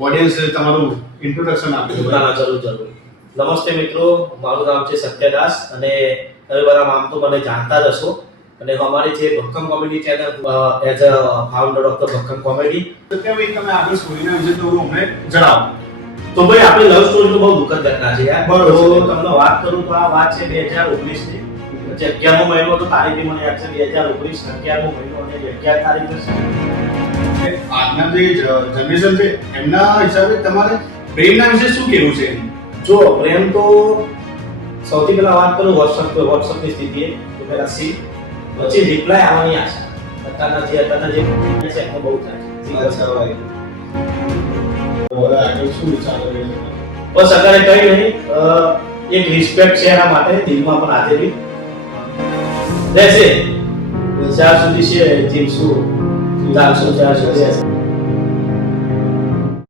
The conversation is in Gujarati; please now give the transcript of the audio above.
ઓડિયન્સ તમારું ઇન્ટ્રોડક્શન આપજો. ના જરૂર. નમસ્તે મિત્રો, મારું નામ છે સત્યદાસ અને તમે બધા આમ તો મને જાણતા જ હશો અને અમારી જે Bhakkam comedy channel as a founder of the Bhakkam comedy. Satyabhai તમે આગળ સ્ટોરીના વિશે થોડું અમને જણાવો. તો ભાઈ આપણી લવ સ્ટોરી તો બહુ દુઃખદ ઘટના છે યાર. બરોબર. તો તમને વાત કરું તો આ વાત છે 2019 ની. જે 11મો મહિનો તો તારીખ મને યાદ છે 2019 11મો મહિનો અને 11 તારીખ છે. આજના જે જનરેશન છે એમના હિસાબે તમારે પ્રેમના વિશે શું કહેવું છે? જો પ્રેમ તો સૌથી પહેલા વાત કરું વોટ્સઅપની સ્થિતિએ તો પહેલા સી પછી રિપ્લાય આવવાની આશા. અત્યારના જે છે એમને બહુ થાય છે. હવે આગળ શું વિચારો છે? બસ અત્યારે કઈ નહીં, એક રિસ્પેક્ટ છે એના માટે દિલમાં પણ હાજરી રહેશે. જ્યાં સુધી છે જીવશું ચાલશું ત્યાં સુધી